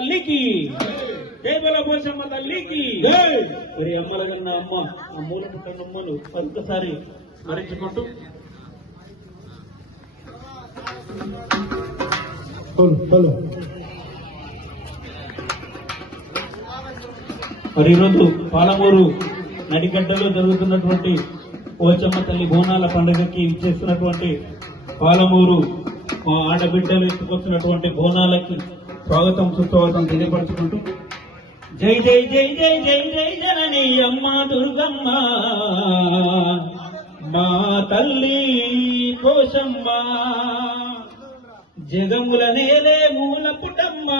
తల్లికి. బల పోషమ్మ తల్లికి. మరి అమ్మల కన్నా అమ్మ ఆ మూల పుట్టనమ్మను మరొకసారి స్మరించుకుంటూ. మరి ఈరోజు పాలమూరు నడిగడ్డలో జరుగుతున్నటువంటి పోచమ్మ తల్లి బోనాల పండుగకి చేస్తున్నటువంటి పాలమూరు ఆడబిడ్డలు ఎత్తుకొచ్చినటువంటి బోనాలకి స్వాగతం సుస్వాగతం తెలియపరుచుకుంటూ జై జై జై జై జై జై జనని అమ్మ దుర్గమ్మ మా తల్లి కోశమ్మ జగముల నేలే మూల పుటమ్మ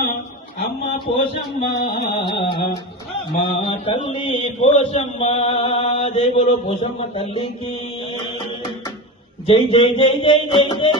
అమ్మ పోషమ్మ మా తల్లి పోషమ్మ జై బోలో పోషమ్మ తల్లికి జై జై జై జై జై జై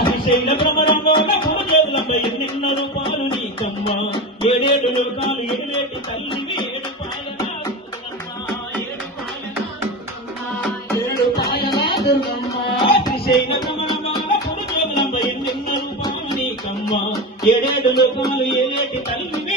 శ్రీశైల భ్రమరంలో భూజేతులంబ ఎన్నెన్న రూపాలు నీకమ్మ ఏడేడు లోకాలు ఏడేటి తల్లివి చేసిన కమలమాల పురుజోగులంబ ఎన్నెన్న రూపమని కమ్మ ఏడేడు లోకములు ఏలేటి తల్లి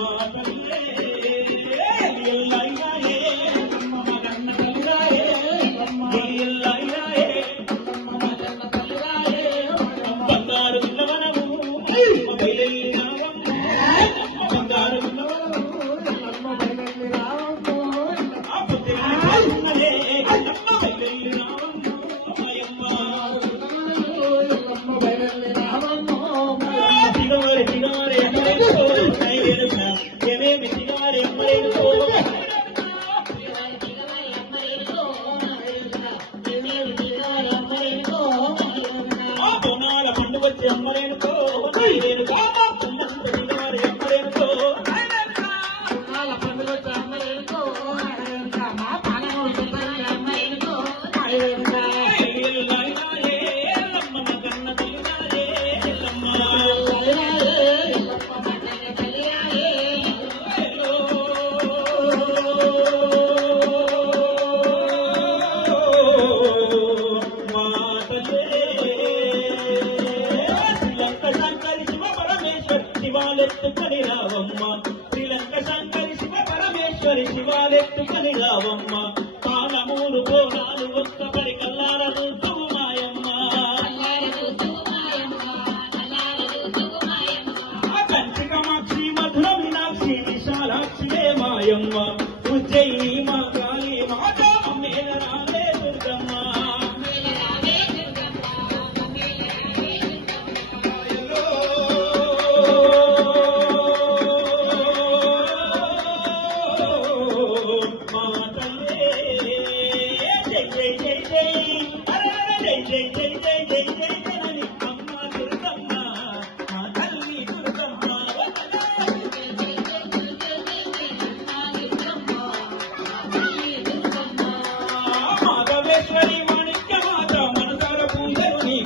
Señor. Oh. కాలమూరు కోణాలు పాలమూరు కల్లారూ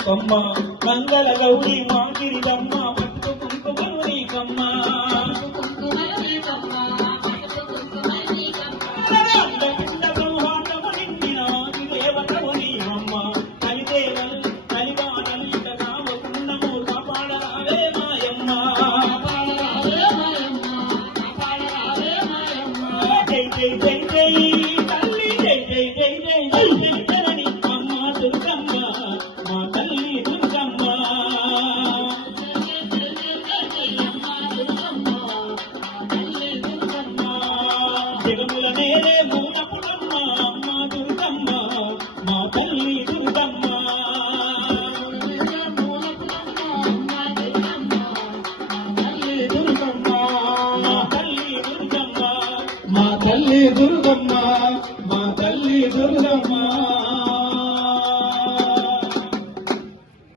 కొమ్మ మంగళ గౌరీ మాదిరిదమ్మ పట్టు కుంకుమను నీకమ్మ చెలుముల నేనే మూలపుడమ్మ మా దుర్గమ్మ. మా తల్లి మా తల్లి దుర్గమ్మ.